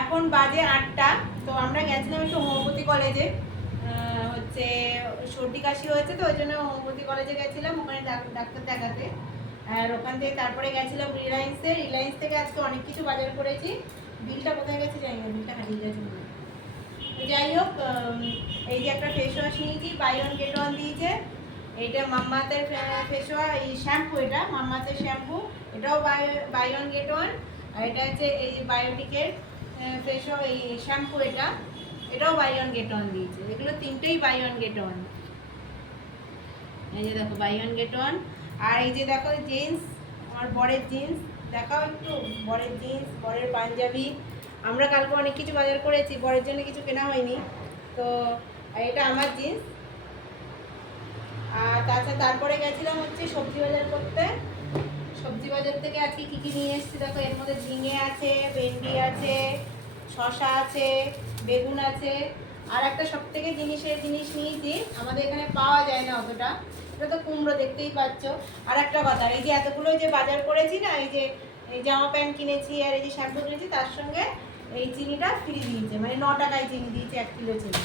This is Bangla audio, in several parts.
এখন বাজে 8টা। তো আমরা গেছিলাম একটু হোমিওপ্যাথি কলেজে, হচ্ছে সর্দি কাশি হয়েছে, তো ওই জন্য হোমিওপ্যাথি কলেজে গেছিলাম ওখানে ডাক্তার দেখাতে। আর ওখান থেকে তারপরে গেছিলাম রিলায়েন্স থেকে আজকে অনেক কিছু বাজার করেছি। বিলটা কোথায় গেছে জানি না, বিলটা হারিয়ে গেছে। যাই হোক, এই যে একটা ফেস ওয়াশ নিয়েছি, বাই ওয়ান গেট ওয়ান দিয়েছে। এইটা মাম্মাতের ফেস ওয়াশ, এই শ্যাম্পু, এটা মাম্মাতের শ্যাম্পু, এটাও বাই ওয়ান গেট ওয়ান। আর এটা হচ্ছে এই বায়োটিকের ফেস ওয়াশ, এই শ্যাম্পু, এটাও বাই ওয়ান গেট ওয়ান দিয়েছে। এগুলো তিনটেই বাই ওয়ান গেট ওয়ান। এই যে দেখো বাই ওয়ান গেট ওয়ান। আর এই যে দেখো জিন্স, আমার বরের জিন্স দেখাও একটু, বরের জিন্স, বরের পাঞ্জাবি। আমরা কালকে অনেক কিছু বাজার করেছি, বরের জন্য কিছু কেনা হয়নি। তো এটা আমার জিন্স। আর তাছাড়া তারপরে গেছিলাম হচ্ছে সবজি বাজার করতে। সবজি বাজার থেকে আজকে কী কী নিয়ে এসেছি দেখো, এর মধ্যে ঝিঙে আছে, ভেন্ডি আছে, শসা আছে, বেগুন আছে। আর একটা সব থেকে জিনিস নিয়েছি, আমাদের এখানে পাওয়া যায় না অতটা, এটা তো কুমড়ো, দেখতেই পাচ্ছ। আর একটা কথা, এই যে এতগুলো যে বাজার করেছি না, এই যে এই জামা প্যান্ট কিনেছি আর এই যে শ্যাম্পু কিনেছি, তার সঙ্গে এই চিনিটা ফ্রি দিয়েছে, মানে 9 টাকায় চিনি দিয়েছে, 1 কিলো চিনি।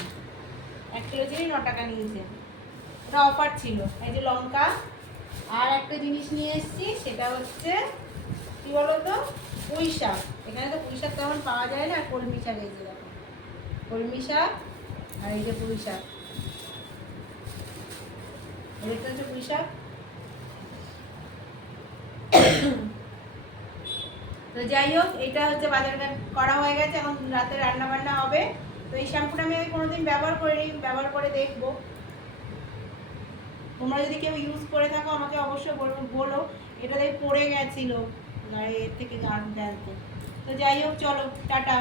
1 কিলো চিনি 9 টাকা নিয়েছে, ওটা অফার ছিল। এই যে লঙ্কা। আর একটা জিনিস নিয়ে এসেছি, সেটা হচ্ছে কি বলতো, পুঁই শাক। এখানে তো পুঁই শাক তেমন পাওয়া যায় না, কলমি শাক, এই যে দেখো কলমি শাক, আর এই যে পুঁই শাক, দেখতে হচ্ছে পুঁই শাক। তো যাই হোক, এটা হচ্ছে বাজার করা হয়ে গেছে, এখন রাতে রান্না বান্না হবে। তো এই শ্যাম্পুটা আমি কোনোদিন ব্যবহার করিনি, ব্যবহার করে দেখবো। তোমরা যদি কেউ ইউজ করে থাকো আমাকে অবশ্যই বলো। এটা দিয়ে পড়ে গেছিলো গাড়ি এর থেকে আনতে আনতে। তো যাই হোক, চলো টাটা।